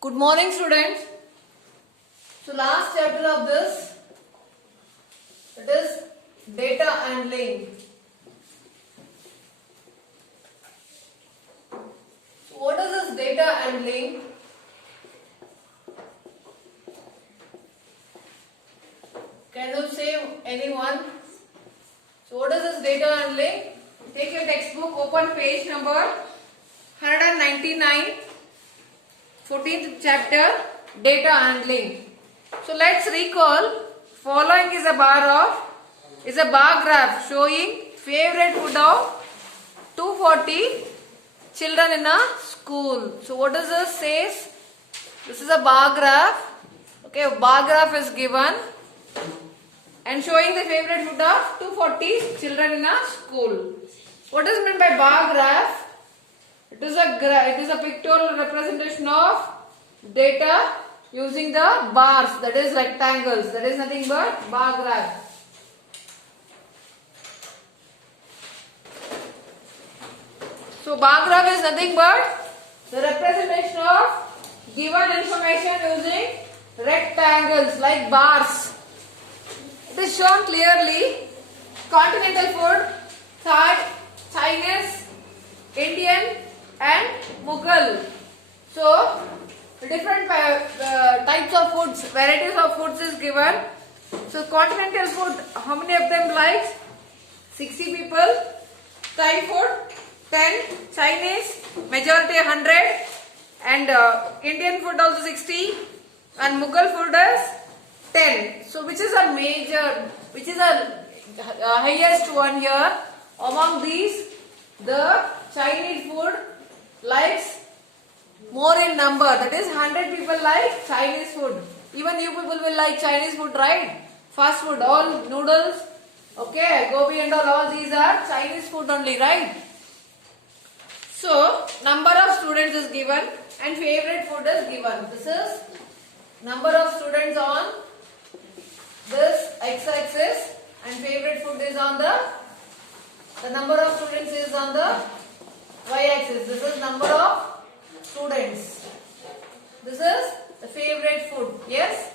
Good morning, students. So last chapter of this, it is data handling. So what is this data handling? Can you say anyone? So what is this data handling? Take your textbook, open page number 199, 14th chapter, data handling. So let's recall. Following is a bar graph showing favorite food of 240 children in a school. So what does this says? This is a bar graph. Okay, a bar graph is given and showing the favorite food of 240 children in a school. What is meant by bar graph? It is a pictorial representation of data using the bars, that is rectangles. That is nothing but bar graph. So bar graph is nothing but the representation of given information using rectangles like bars. It is shown clearly continental food, Thai, Chinese, Indian and Mughal. So different types of foods, varieties of foods is given. So continental food, how many of them likes? 60 people. Thai food 10, Chinese majority 100, and Indian food also 60, and Mughal food is 10. So which is a highest one here? Among these, the Chinese food likes more in number. That is 100 people like Chinese food. Even you people will like Chinese food, right? Fast food, all noodles, okay, gobi and all these are Chinese food only, right? So number of students is given and favorite food is given. This is number of students on this x-axis and favorite food is on the number of students is on the y-axis. This is number of students. This is the favorite food. Yes.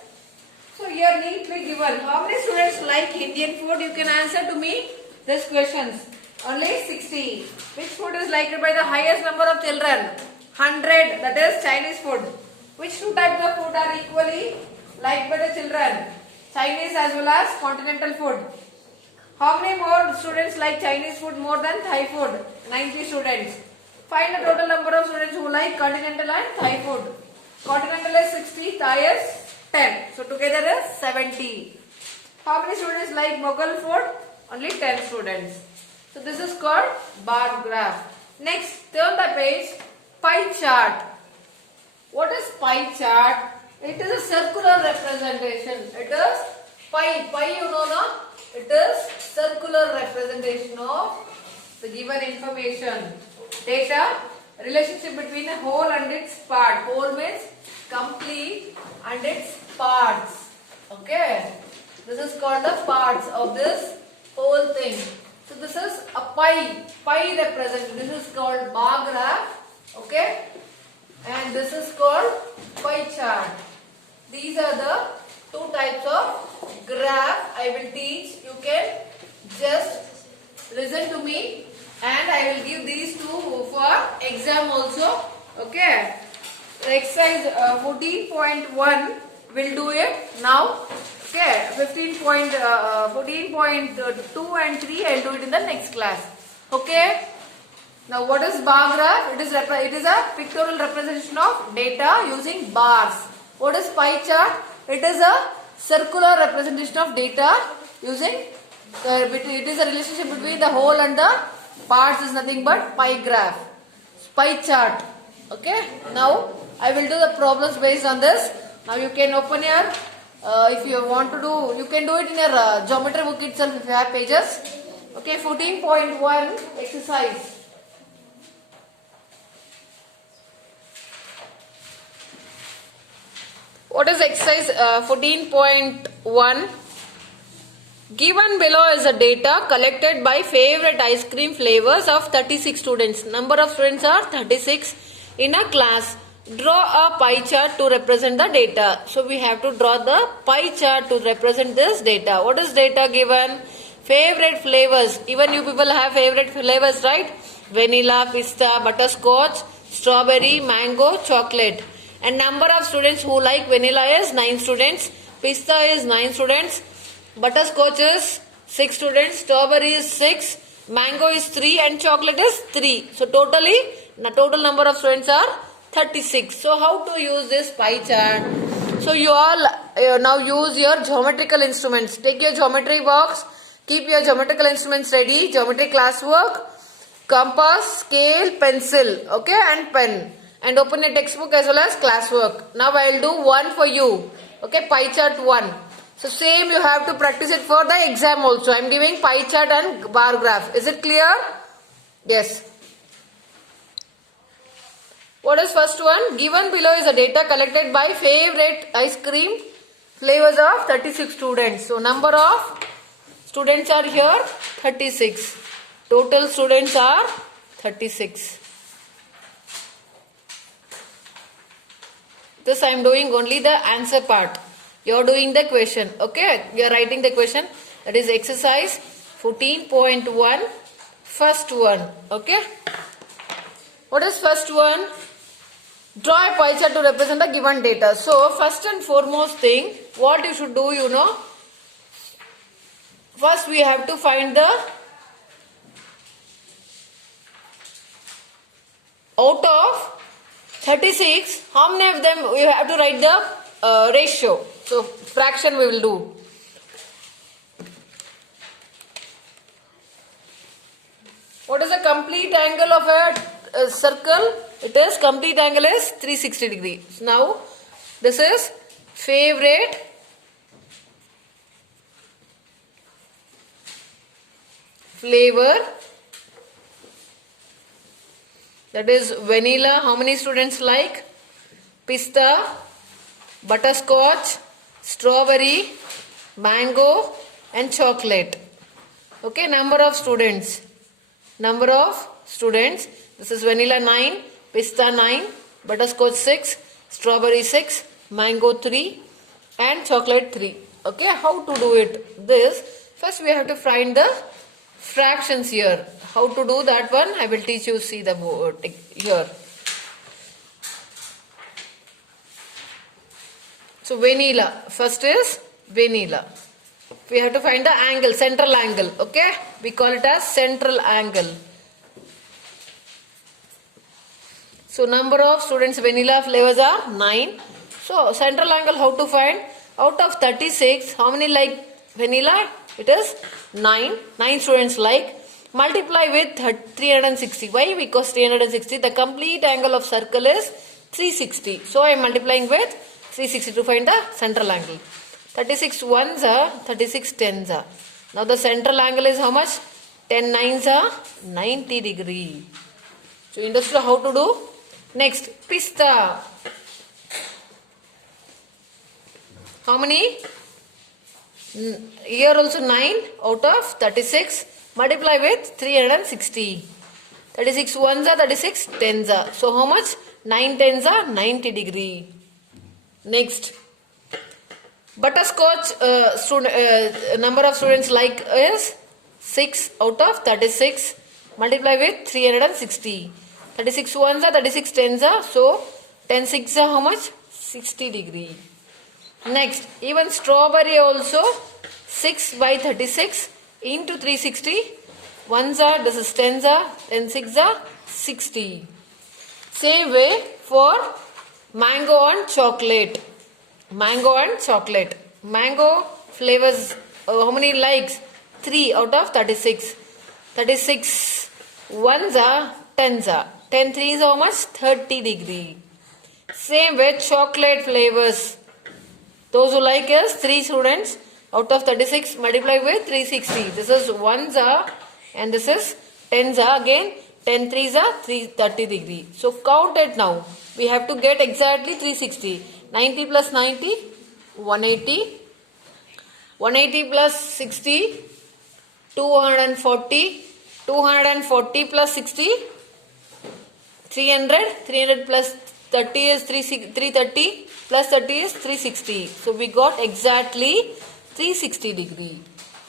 So here neatly given. How many students like Indian food? You can answer to me these questions. Only 60. Which food is liked by the highest number of children? 100. That is Chinese food. Which two types of food are equally liked by the children? Chinese as well as continental food. How many more students like Chinese food more than Thai food? 90 students. Find the total number of students who like continental and Thai food. Continental is 60, Thai is 10. So together is 70. How many students like Mughal food? Only 10 students. So this is called bar graph. Next, turn the page. Pie chart. What is pie chart? It is a circular representation. It is pie. Pie you know na? It is circular representation of the given information. Data, relationship between a whole and its part. Whole means complete and its parts. Okay. This is called the parts of this whole thing. So this is a pie. Pie representation. This is called bar graph. Okay. And this is called pie chart. These are the two types of graph I will teach. You can just listen to me. And I will give these two for exam also. Okay. Exercise 14.1 will do it now. Okay. 14.2 and 3 I will do it in the next class. Okay. Now what is bar graph? It is a pictorial representation of data using bars. What is pie chart? It is a circular representation of data using it is a relationship between the whole and the parts is nothing but pie graph, pie chart. Okay. Now I will do the problems based on this. Now you can open your, if you want to do, you can do it in your geometry book itself if you have pages. Okay. 14.1 exercise. What is exercise 14.1? Given below is the data collected by favorite ice cream flavors of 36 students. Number of students are 36 in a class. Draw a pie chart to represent the data. So we have to draw the pie chart to represent this data. What is data given? Favorite flavors. Even you people have favorite flavors, right? Vanilla, pista, butterscotch, strawberry, mango, chocolate. And number of students who like vanilla is 9 students. Pista is 9 students. Butterscotch is 6 students. Strawberry is 6. Mango is 3 and chocolate is 3. So totally, the total number of students are 36. So how to use this pie chart? So you all now use your geometrical instruments. Take your geometry box. Keep your geometrical instruments ready. Geometry classwork, compass, scale, pencil, okay, and pen. And open your textbook as well as classwork. Now I will do one for you. Okay, pie chart 1. So same you have to practice it for the exam also. I am giving pie chart and bar graph. Is it clear? Yes. What is first one? Given below is the data collected by favorite ice cream flavors of 36 students. So number of students are here 36. Total students are 36. This I am doing only the answer part. You are doing the question. Okay. You are writing the question. That is exercise 14.1. First one. Okay. What is first one? Draw a pie chart to represent the given data. So, first and foremost thing, what you should do, you know, first we have to find the out of 36, how many of them we have to write the ratio. So, fraction we will do. What is the complete angle of a circle? It is complete angle is 360 degrees. Now this is favorite flavor, that is vanilla. How many students like? Pista, butterscotch, strawberry, mango and chocolate. Okay, number of students. Number of students. This is vanilla 9, pista 9, butterscotch 6, strawberry 6, mango 3 and chocolate 3. Okay, how to do it? This, first we have to find the fractions here. How to do that one? I will teach you. See the board here. So vanilla, first is vanilla. We have to find the angle, central angle. Okay, we call it as central angle. So number of students vanilla flavors are 9. So central angle how to find? Out of 36, how many like vanilla? It is 9. 9 students like. Multiply with 360. Why? Because 360, the complete angle of circle is 360. So I am multiplying with 360 to find the central angle. 36 ones are 36 tens are. Now the central angle is how much? 10 nines are 90 degree. So you understood how to do? Next, pista. How many? Here also 9 out of 36. Multiply with 360. 36 ones are 36 tens are. So how much? 9 tens are 90 degree. Next, butterscotch number of students like is 6 out of 36. Multiply with 360. 36 ones are 36 tens are. So 10 6 are how much? 60 degree. Next, even strawberry also 6 by 36 into 360. Ones are, this is tens are, 10 6 are 60. Same way for mango and chocolate. Mango and chocolate. Mango flavors, how many likes? 3 out of 36. 36 ones are, tens are. 10 3s are how much? 30 degree. Same way chocolate flavors. Those who like is 3 students out of 36 multiply with 360. This is ones are and this is tens are. Again 10 3s are 30 degree. So count it now. We have to get exactly 360. 90 plus 90, 180. 180 plus 60, 240. 240 plus 60, 300. 300 plus 30 is 330 plus 30 is 360. So we got exactly 360 degree.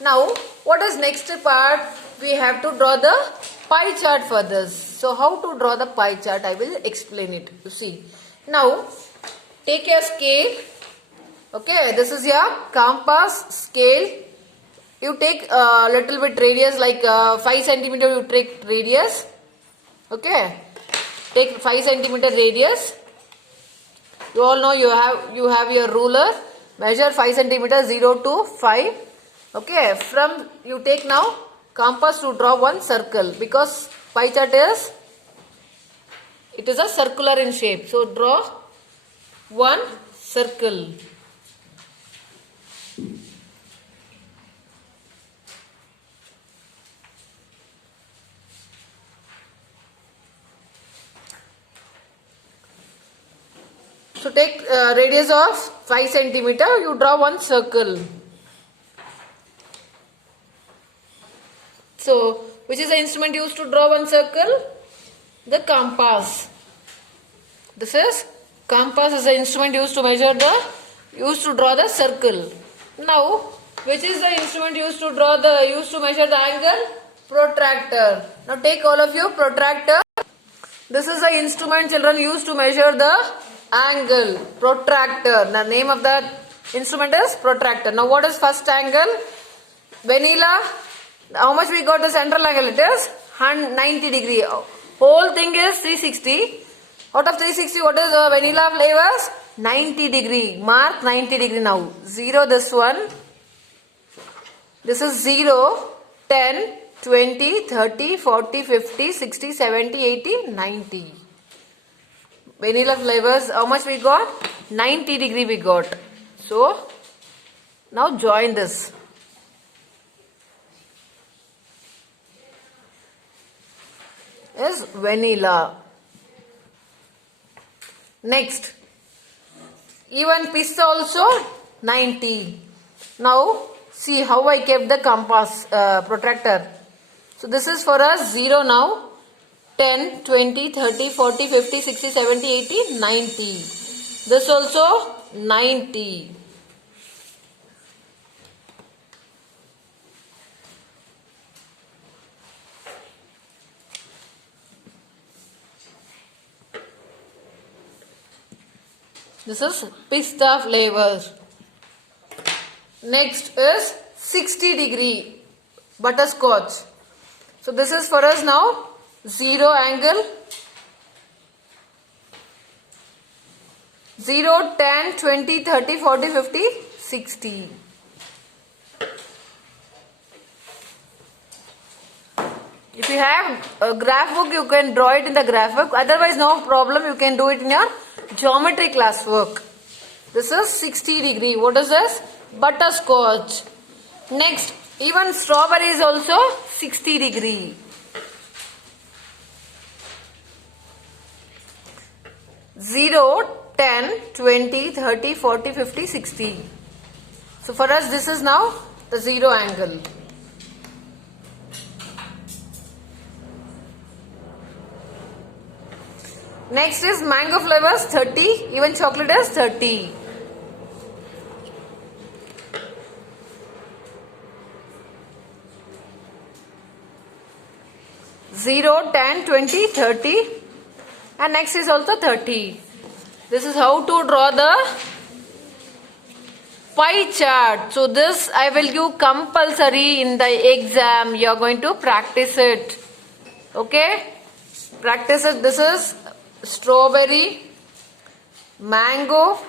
Now what is next part? We have to draw the pie chart for this. So how to draw the pie chart? I will explain it. You see. Now take your scale. Okay, this is your compass scale. You take a little bit radius, like 5 centimeter. You take radius. Okay, take 5 centimeter radius. You all know you have your ruler. Measure 5 centimeter 0 to 5. Okay, from you take now compass to draw one circle, because pie chart is a circular in shape. So draw one circle. So take radius of 5 centimeter. You draw one circle. So which is the instrument used to draw one circle? The compass. This is compass is the instrument used to draw the circle. Now which is the instrument used to measure the angle? Protractor. Now take all of you protractor. This is the instrument children used to measure the angle. Protractor. The name of the instrument is protractor. Now what is first angle? Vanilla. How much we got the central angle? It is 90 degree. Whole thing is 360. Out of 360, what is vanilla flavors? 90 degree. Mark 90 degree now. 0 this one. This is 0, 10, 20, 30, 40, 50, 60, 70, 80, 90. Vanilla flavors, how much we got? 90 degree we got. So, now join this. Is vanilla. Next, even pista also 90. Now, see how I kept the compass protractor. So, this is for us 0 now. 10, 20, 30, 40, 50, 60, 70, 80, 90. This also 90. This is pista flavors. Next is 60 degree butterscotch. So this is for us now 0 angle. 0, 10, 20, 30, 40, 50, 60. If you have a graph book, you can draw it in the graph book. Otherwise, no problem. You can do it in your geometry class work. This is 60 degree. What is this? Butterscotch. Next, even strawberry is also 60 degree. 0, 10, 20, 30, 40, 50, 60. So for us, this is now the 0 angle. Next is mango flavors 30, even chocolate is 30. Zero, 10, 20, 30, and next is also 30. This is how to draw the pie chart. So this I will give compulsory in the exam. You are going to practice it. Okay? Practice it. This is strawberry, mango,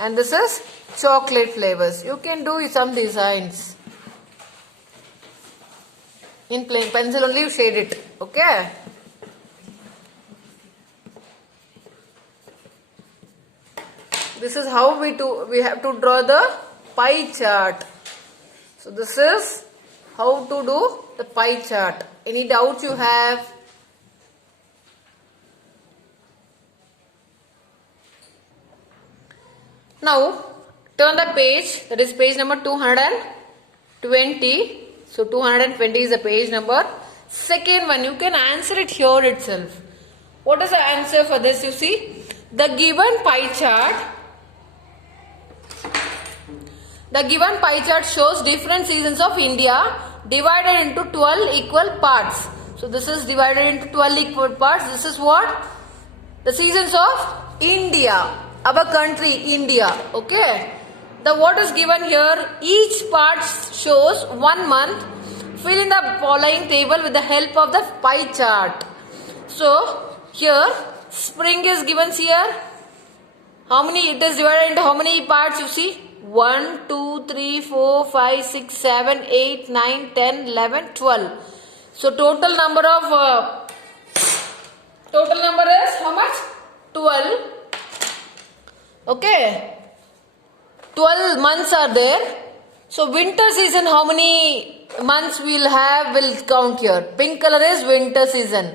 and this is chocolate flavors. You can do some designs. In plain pencil only you shade it. Okay? This is how we have to draw the pie chart. So this is how to do the pie chart. Any doubts you have? Now turn the page, that is page number 220. So 220 is the page number. Second one, you can answer it here itself. What is the answer for this? You see, the given pie chart shows different seasons of India divided into 12 equal parts. So this is divided into 12 equal parts. This is what? The seasons of India, our country, India. Okay. The what is given here? Each part shows 1 month. Fill in the following table with the help of the pie chart. So here spring is given here. How many? It is divided into how many parts? You see, 1, 2, 3, 4, 5, 6, 7, 8, 9, 10, 11, 12. So total number is how much? 12. Okay. 12 months are there. So winter season, how many months we'll have? Will count here. Pink color is winter season.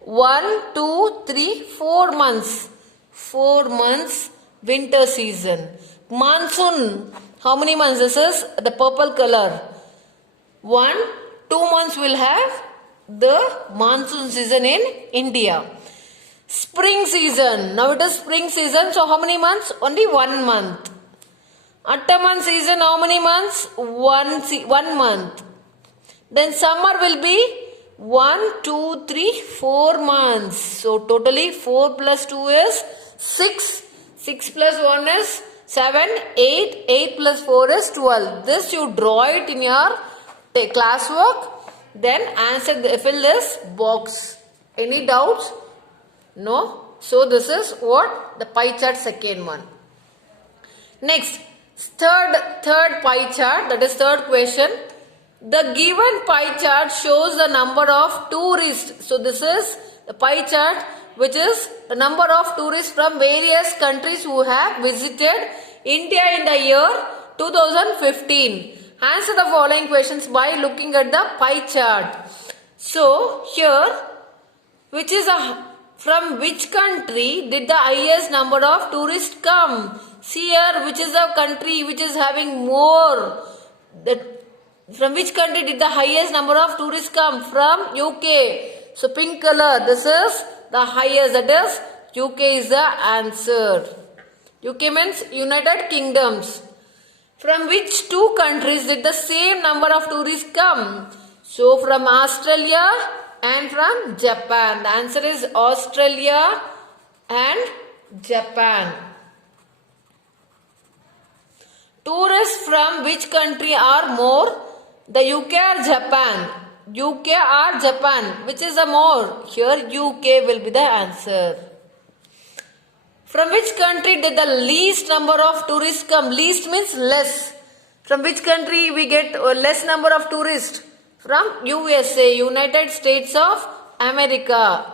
1, 2, 3, 4 months. 4 months winter season. Monsoon, how many months? This is the purple color. 1, 2 months will have the monsoon season in India. Spring season, now it is spring season, so how many months? Only 1 month. Autumn season, how many months? 1 month. Then summer will be 1, 2, 3, 4 months. So totally 4 plus 2 is 6. 6 plus 1 is 7, 8. 8 plus 4 is 12. This you draw it in your classwork. Then fill this box. Any doubts? No. So this is what? The pie chart second one. Next, third pie chart, that is third question. The given pie chart shows the number of tourists. So this is the pie chart which is the number of tourists from various countries who have visited India in the year 2015. Answer the following questions by looking at the pie chart. So here, from which country did the highest number of tourists come? See here, which is the country which is having more? From which country did the highest number of tourists come? From UK. So pink color, this is the highest, that is UK is the answer. UK means United Kingdoms. From which two countries did the same number of tourists come? So from Australia and from Japan. The answer is Australia and Japan. Tourists from which country are more? The UK or Japan? UK or Japan? Which is the more? Here UK will be the answer. From which country did the least number of tourists come? Least means less. From which country we get less number of tourists? From USA, United States of America.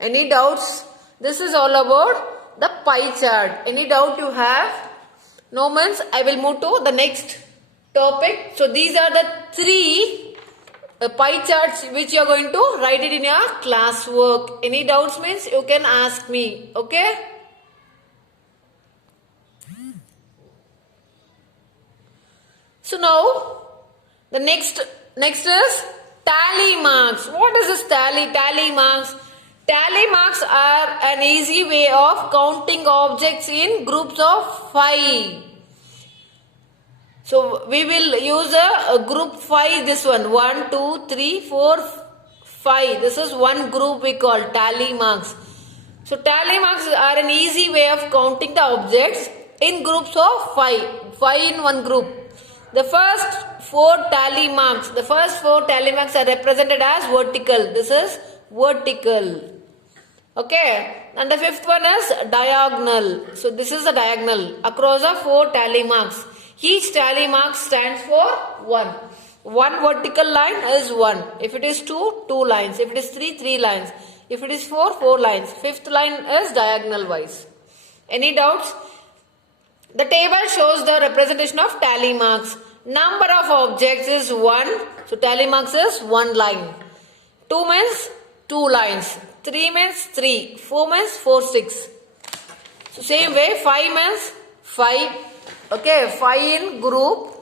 Any doubts? This is all about the pie chart. Any doubt you have? No means I will move to the next topic. So these are the 3 pie charts which you are going to write it in your classwork. Any doubts means you can ask me. Okay? So now the next is tally marks. What is this tally marks? Tally marks are an easy way of counting objects in groups of 5. So we will use a group 5, this one, 1, 2, 3, 4, 5. This is one group we call tally marks. So tally marks are an easy way of counting the objects in groups of 5. 5 in one group. The first 4 tally marks are represented as vertical. This is vertical. Okay. And the 5th one is diagonal. So this is a diagonal across the 4 tally marks. Each tally mark stands for 1. One vertical line is 1. If it is 2, 2 lines. If it is 3, 3 lines. If it is 4, 4 lines. 5th line is diagonal wise. Any doubts? The table shows the representation of tally marks. Number of objects is 1. So tally marks is 1 line. 2 means 2 lines. 3 means 3. 4 means 4, 6. So same way 5 means 5. Okay, 5 in group.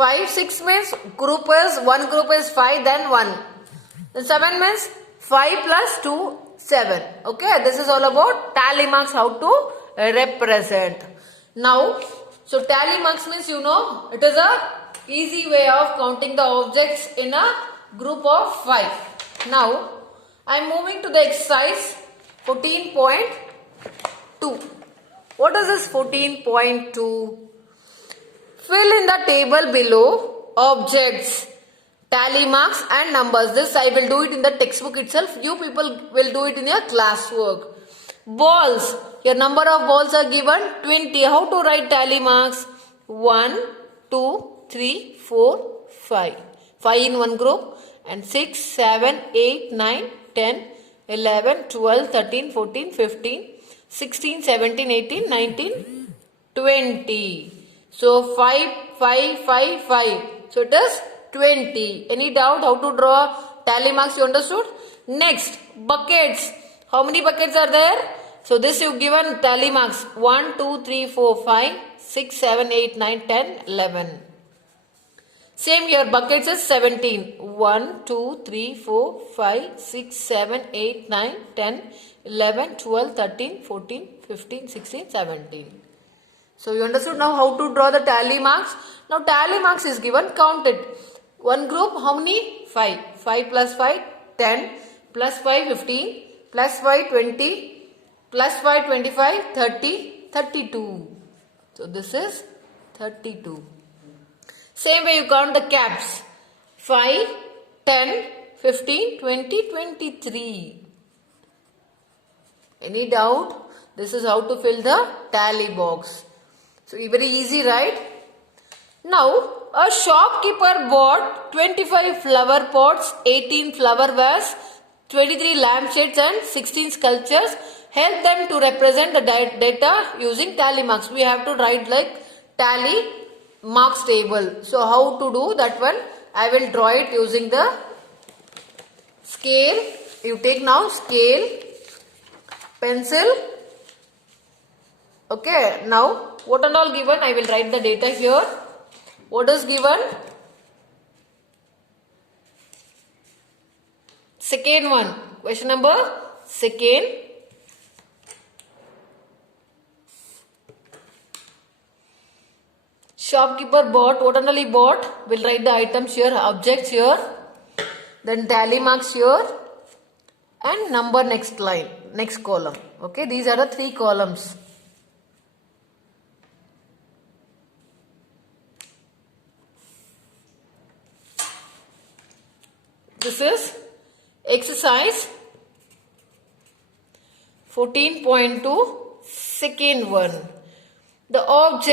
5, 6 means one group is 5, then 1. Then 7 means 5 plus 2, 7. Okay, this is all about tally marks, how to represent. Now, so tally marks means it is a easy way of counting the objects in a group of 5. Now, I am moving to the exercise 14.2. What is this 14.2? Fill in the table below objects, tally marks and numbers. This I will do it in the textbook itself. You people will do it in your classwork. Balls. Your number of balls are given 20. How to write tally marks? 1, 2, 3, 4, 5. 5 in one group. And 6, 7, 8, 9, 10, 11, 12, 13, 14, 15, 16, 17, 18, 19, 20. So 5, 5, 5, 5. So it is 20. Any doubt how to draw tally marks? You understood? Next, buckets. How many buckets are there? So this you given tally marks. 1, 2, 3, 4, 5, 6, 7, 8, 9, 10, 11. Same here, buckets is 17. 1, 2, 3, 4, 5, 6, 7, 8, 9, 10, 11, 12, 13, 14, 15, 16, 17. So you understood now how to draw the tally marks. Now tally marks is given, count it. One group, how many? 5. 5 plus 5, 10. Plus 5, 15. Plus 5, 20. Plus 5, 25. 30, 32. So this is 32. Same way you count the caps. 5, 10, 15, 20, 23. Any doubt? This is how to fill the tally box. So very easy, right? Now, a shopkeeper bought 25 flower pots, 18 flower vases, 23 lampshades and 16 sculptures. Help them to represent the data using tally marks. We have to write like tally marks table. So how to do that one? I will draw it using the scale. You take now scale, pencil. Okay, now what and all given? I will write the data here. What is given? Second one. Question number second. Shopkeeper bought. What and all he bought? We'll write the items here, objects here. Then tally marks here. And number next line, next column. Okay, these are the 3 columns. This is exercise 14.2, second one. The object